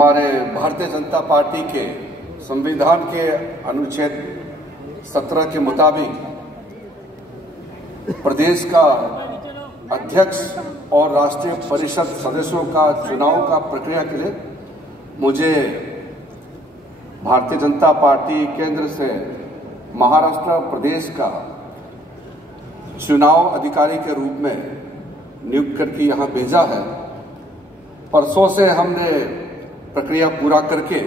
हमारे भारतीय जनता पार्टी के संविधान के अनुच्छेद 17 के मुताबिक प्रदेश का अध्यक्ष और राष्ट्रीय परिषद सदस्यों का चुनाव का प्रक्रिया के लिए मुझे भारतीय जनता पार्टी केंद्र से महाराष्ट्र प्रदेश का चुनाव अधिकारी के रूप में नियुक्त करके यहाँ भेजा है। परसों से हमने प्रक्रिया पूरा करके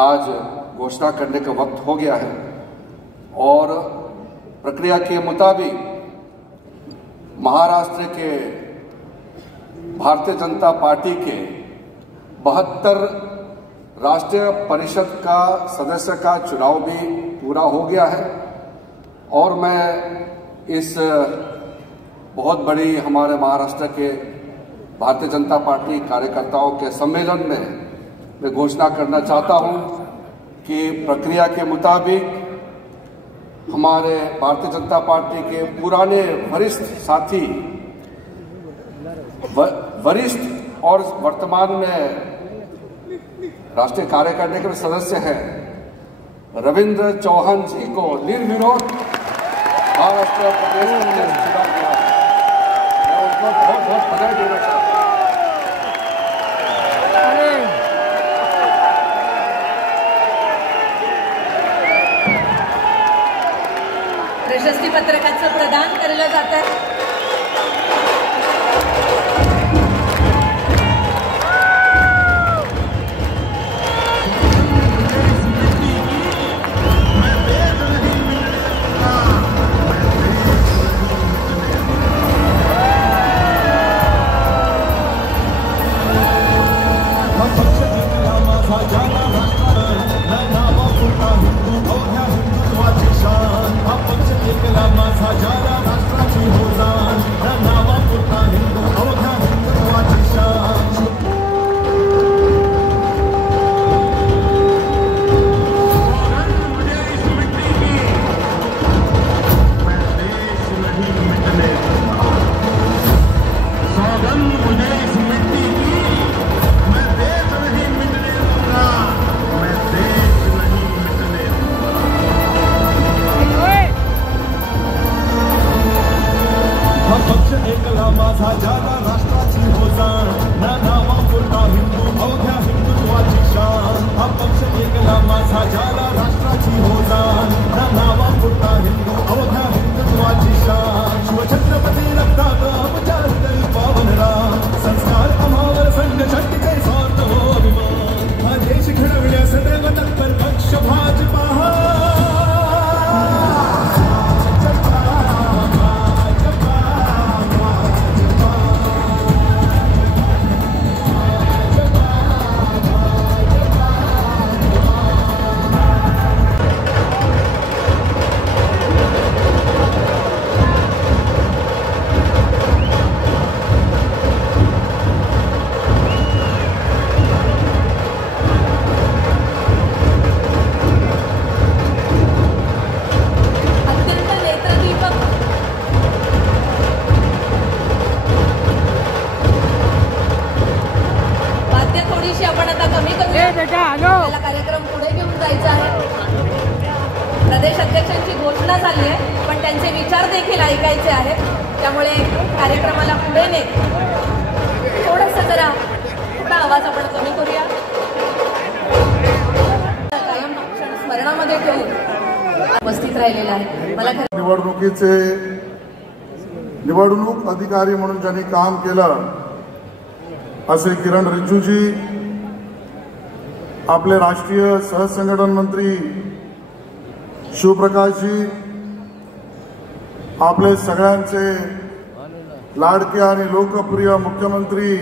आज घोषणा करने का वक्त हो गया है और प्रक्रिया के मुताबिक महाराष्ट्र के भारतीय जनता पार्टी के 72 राष्ट्रीय परिषद का सदस्य का चुनाव भी पूरा हो गया है और मैं इस बहुत बड़ी हमारे महाराष्ट्र के भारतीय जनता पार्टी कार्यकर्ताओं के सम्मेलन में मैं घोषणा करना चाहता हूं कि प्रक्रिया के मुताबिक हमारे भारतीय जनता पार्टी के पुराने वरिष्ठ साथी वरिष्ठ और वर्तमान में राष्ट्रीय कार्यकारिणी के सदस्य हैं रविंद्र चौहान जी को निर्विरोध महाराष्ट्र प्रदेश में चुना गया है। मैं उनको बहुत बहुत बधाई देना चाहता हूँ। प्रशस्ती पत्रकाचं प्रदान केलं जात आहे। कार्यक्रम पुढे घेऊन जायचा आहे। प्रदेश अध्यक्षांची घोषणा झाली आहे पण त्यांचे विचार देखील ऐकायचे आहेत, त्यामुळे कार्यक्रमाला पुढे ने थोडंसं जरा थोडा आवाज आपण कमी करूया। कायम क्षण स्मरणामध्ये ठेवून उपस्थित राहिलेला आहे। मला निवडणुकीचे निवडणूक अधिकारी म्हणून ज्यांनी काम केलं असे किरण रिजिजूजी, आपले राष्ट्रीय सहसंघटन मंत्री शिवप्रकाशजी, आपले सगळ्यांचे लाडके आणि लोकप्रिय मुख्यमंत्री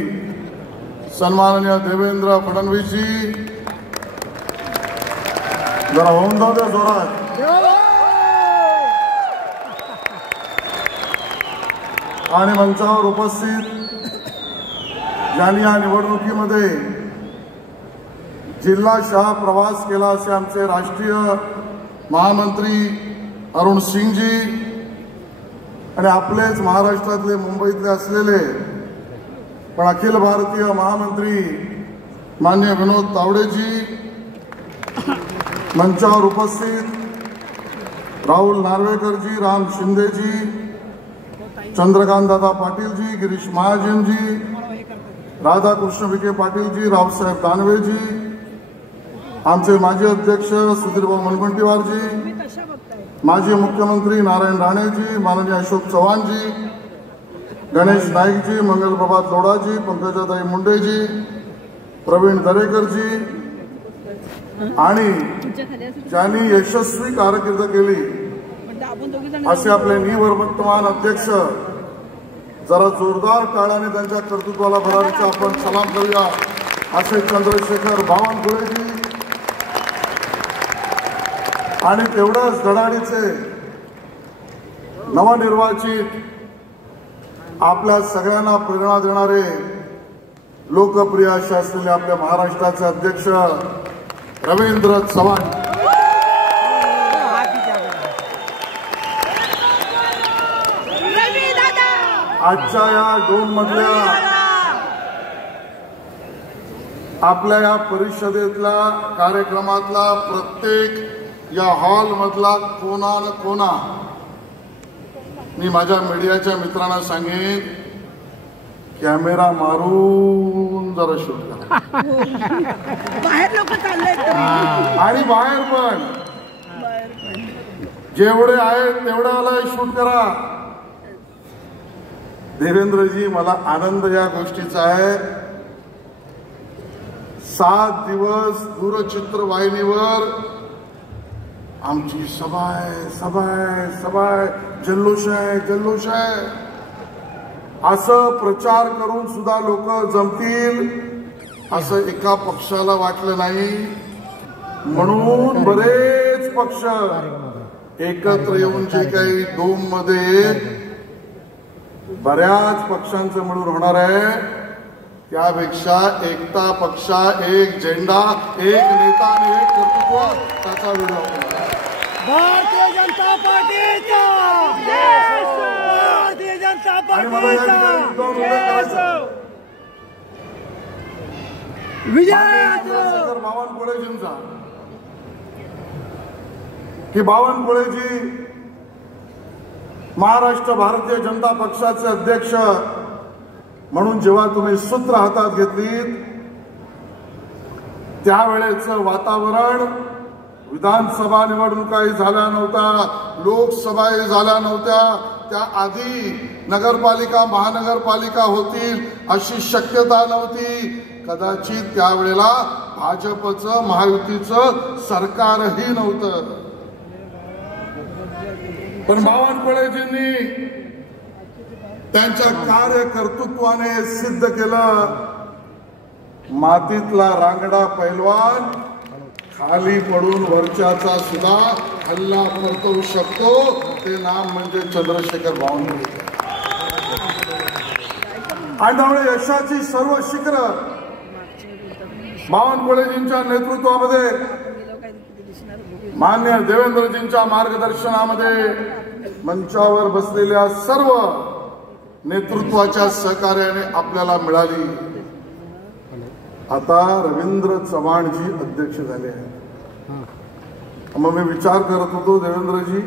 सन्माननीय देवेंद्र फडणवीसजी, जरा होऊन जाऊ द्या जोरात, आणि मंचावर उपस्थित ज्यांनी या निवडणुकीमध्ये जिल्हाशहा प्रवास केला असे आमचे राष्ट्रीय महामंत्री अरुण सिंगजी आणि आपलेच महाराष्ट्रातले मुंबईतले असलेले पण अखिल भारतीय महामंत्री माननीय विनोद तावडेजी, मंचावर उपस्थित राहुल नार्वेकरजी, राम शिंदेजी, चंद्रकांतदादा पाटीलजी, गिरीश महाजनजी, राधाकृष्ण विखे पाटीलजी, रावसाहेब दानवेजी, आमचे माजी अध्यक्ष सुधीरभाऊ मुनगंटीवारजी, माजी मुख्यमंत्री नारायण राणेजी, माननीय अशोक चव्हाणजी, गणेश नाईकजी, मंगलप्रभात लोढाजी, पंकजाताई मुंडेजी, प्रवीण दरेकरजी आणि ज्यांनी यशस्वी कारकीर्द केली असे आपले निवर्तमान अध्यक्ष, जरा जोरदार टाळ्याने त्यांच्या कर्तृत्वाला भरारीचा आपण सलाम करूया असे चंद्रशेखर बावनकुळेजी आणि तेवढ्याच धडाडीचे नवनिर्वाचित आपल्या सगळ्यांना प्रेरणा देणारे लोकप्रिय असे असलेले आपल्या महाराष्ट्राचे अध्यक्ष रवींद्र चव्हाण. आजच्या या दोन मधल्या आपल्या या परिषदेतल्या कार्यक्रमातला प्रत्येक या हॉल मधला कोणा न कोणा मी माझ्या मीडियाच्या मित्रांना सांगेन, कॅमेरा मारून जरा शूट करा. बाहेर लोक चालले आणि बाहेर पण जेवढे आहेत तेवढ्याला शूट करा. देवेंद्रजी, मला आनंद या गोष्टीचा आहे, 7 दिवस दूरचित्रवाहिनीवर आमची सभा आहे, सभा आहे, सभा आहे, जल्लोष आहे, जल्लोष आहे असं प्रचार करून सुद्धा लोक जमतील असं एका पक्षाला वाटलं नाही. म्हणून बरेच पक्ष एकत्र येऊन जे काही डोम मध्ये बऱ्याच पक्षांचं मिळून होणार आहे, त्यापेक्षा एकता पक्षा, एक झेंडा, एक नेता आणि एक कर्तृत्व, त्याचा व्हिडिओ भारतीय जनता पार्टीचा, भारतीय जनता पार्टीचा विजय. बावनकुळेजींचा की बावनकुळेजी महाराष्ट्र भारतीय जनता पक्षाचे अध्यक्ष म्हणून जेव्हा तुम्ही सूत्र हातात घेतलीत त्यावेळेचं वातावरण, विधानसभा निवडणुकाही झाल्या नव्हत्या, लोकसभाही झाल्या नव्हत्या, त्याआधी नगरपालिका महानगरपालिका होतील अशी शक्यता नव्हती. कदाचित त्यावेळेला भाजपचं महायुतीचं सरकारही नव्हतं. पण बावनकुळेजींनी त्यांच्या कार्यकर्तृत्वाने सिद्ध केलं, मातीतला रांगडा पैलवान खाली पडून वरच्याचा सुद्धा हल्ला परतवू शकतो. ते नाव म्हणजे चंद्रशेखर बावनकुळे. आणि त्यामुळे यशाची सर्व शिखरं बावनकुळेजींच्या नेतृत्वामध्ये, मान्य देवेंद्रजींच्या मार्गदर्शनामध्ये मंचावर बसलेल्या सर्व नेतृत्वाच्या सहकार्याने आपल्याला मिळाली. आता रवींद्र चव्हाणजी अध्यक्ष झाले आहेत. मग मी विचार करत होतो देवेंद्रजी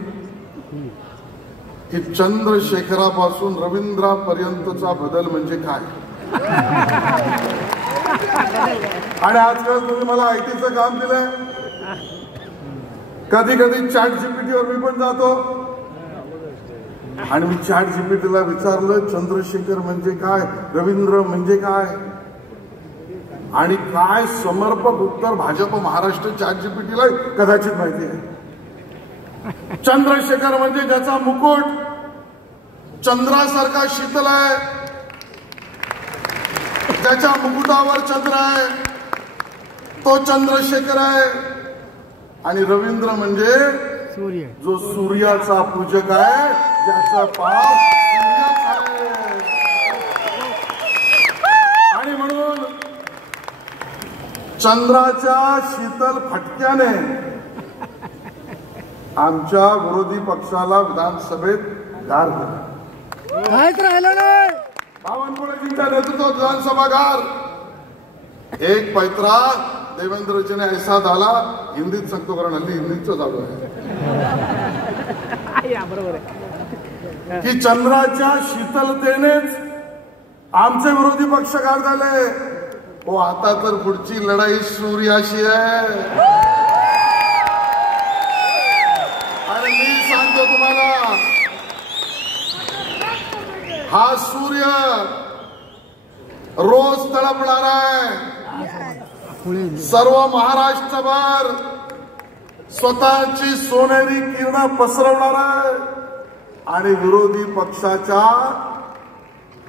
की चंद्रशेखरापासून रवींद्रापर्यंतचा बदल म्हणजे काय. आणि आजकाल तुम्ही मला आयटीचं काम दिलंय. कधी कधी चॅट जीपीटीवर मी पण जातो आणि मी चॅट जीपीटीला विचारलं चंद्रशेखर म्हणजे काय, रवींद्र म्हणजे काय, आणि काय समर्पक उत्तर भाजप महाराष्ट्र चॅट जीपीटीला कदाचित माहिती आहे. चंद्रशेखर म्हणजे ज्याचा मुकुट चंद्रासारखा शीतल आहे, ज्याच्या मुकुटावर चंद्र आहे तो चंद्रशेखर आहे. आणि रवींद्र म्हणजे सूर्य, जो सूर्याचा पूजक आहे, ज्याचा पाप सूर्याच आहे. आणि म्हणून चंद्राच्या शीतल फटक्याने आमच्या विरोधी पक्षाला विधानसभेत गार दिला. काहीच राहिलं नाही. बावनकुळेजींच्या नेतृत्वात विधानसभा गार. एक पैत्रा देवेंद्रजी ने ऐसा डाला, हिंदीत सांगतो कारण हल्ली हिंदीच चालू आहे, की चंद्राच्या शीतलतेनेच आमचे विरोधी पक्षकार झाले. हो, आता तर पुढची लढाई सूर्याशी आहे. आणि मी सांगतो तुम्हाला, हा सूर्य रोज तळपणार आहे. सर्व महाराष्ट्रभर स्वतःची सोनेरी किरण पसरवणार आहे. आणि विरोधी पक्षाच्या,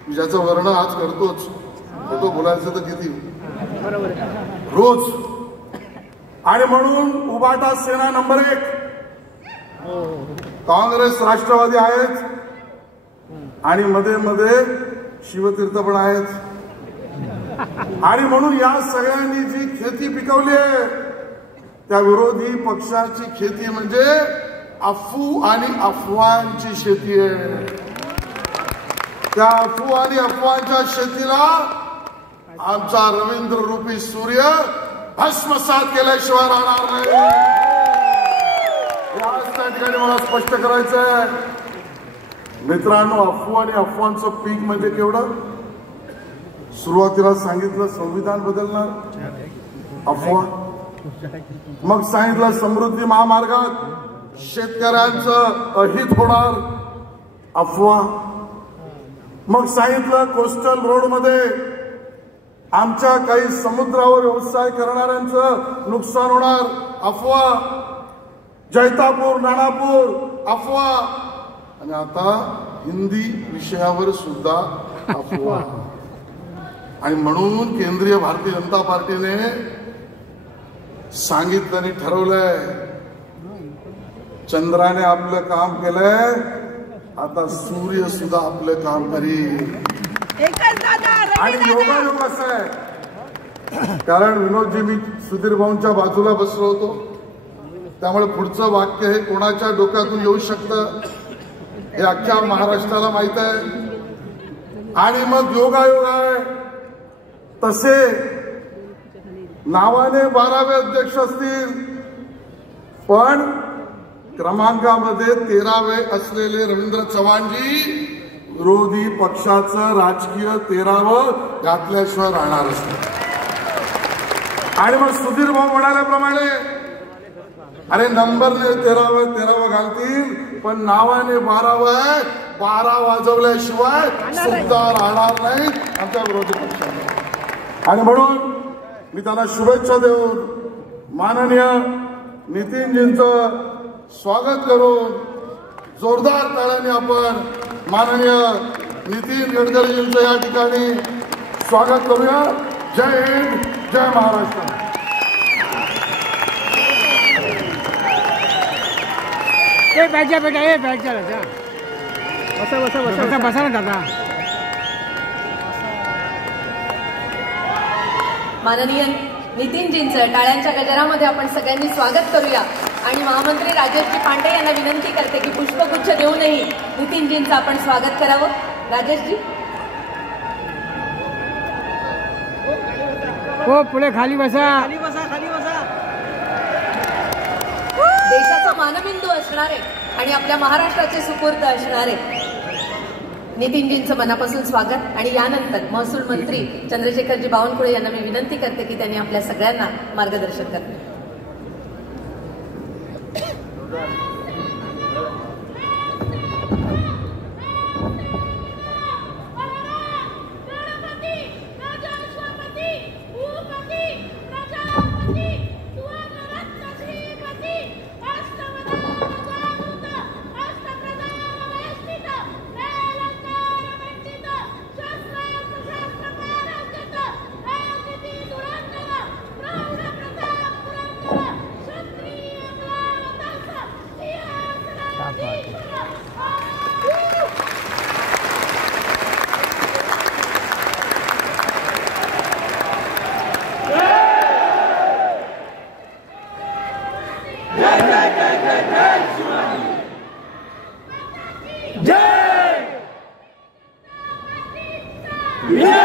ज्याचं वर्णन आज करतोच, तो बोलायचं तर किती रोज. आणि म्हणून उबाटा सेना नंबर 1 काँग्रेस राष्ट्रवादी आहेत, आणि मध्ये मध्ये शिवतीर्थ पण आहेत. आणि म्हणून या सगळ्यांनी जी खेती पिकवली आहे, त्या विरोधी पक्षाची खेती म्हणजे अफू आणि अफवांची शेती आहे. त्या अफू आणि अफवांच्या शेतीला आमचा रवींद्र रूपी सूर्य भस्मसात केल्याशिवाय राहणार नाही. याच त्या ठिकाणी मला स्पष्ट करायचं आहे. मित्रांनो, अफू आणि अफवांचं पीक म्हणजे केवढं? सुरुवातीला सांगितलं संविधान बदलणार, अफवा. मग सांगितलं समृद्धी महामार्गात शेतकऱ्यांचं अहित होणार, अफवा. मग सांगितलं कोस्टल रोड मध्ये आमच्या काही समुद्रावर व्यवसाय करणाऱ्यांचं नुकसान होणार, अफवा. जैतापूर, नाणापूर, अफवा. आणि आता हिंदी विषयावर सुद्धा अफवा. आणि म्हणून केंद्रीय भारतीय जनता पार्टीने सांगितलं आणि ठरवलंय, चंद्राने आपलं काम केलंय, आता सूर्य सुद्धा आपलं काम करील. आणि योगायोग असं आहे, कारण विनोदजी, मी सुधीर भाऊंच्या बाजूला बसलो होतो, त्यामुळे पुढचं वाक्य हे कोणाच्या डोक्यातून येऊ शकतं हे अख्ख्या महाराष्ट्राला माहित आहे. आणि मग योगायोग आहे तसे नावाने 12वे अध्यक्ष असतील, पण क्रमांकामध्ये 13वे असलेले रवींद्र चव्हाणजी विरोधी पक्षाचं राजकीय 13वं घातल्याशिवाय राहणार असतात. आणि मग सुधीर भाऊ म्हणाल्याप्रमाणे, अरे नंबरने 13वं घालतील, पण नावाने 12वं आहे, 12 वाजवल्याशिवाय सुद्धा राहणार नाही आमच्या विरोधी पक्षाला. आणि म्हणून मी त्यांना शुभेच्छा देऊन माननीय नितीनजींचं स्वागत करून जोरदार टाळ्यांनी आपण माननीय नितीन गडकरीजींचं या ठिकाणी स्वागत करूया. जय हिंद, जय महाराष्ट्र. बैठा बेटा, ये बैठ जा बेटा, बसा ना दादा. माननीय नितीनजींचं टाळ्यांच्या गजरामध्ये आपण सगळ्यांनी स्वागत करूया. आणि महामंत्री राजेशजी पांडे यांना विनंती करते की पुष्पगुच्छ देऊनही नितीनजींचं आपण स्वागत करावं. राजेशजी, हो पुढे खाली बसा. देशाचा मानबिंदू असणारे आणि आपल्या महाराष्ट्राचे सुपूर्द असणारे नितीनजींचं मनापासून स्वागत. आणि यानंतर महसूल मंत्री चंद्रशेखरजी बावनकुळे यांना मी विनंती करते की त्यांनी आपल्या सगळ्यांना मार्गदर्शन करावे. जय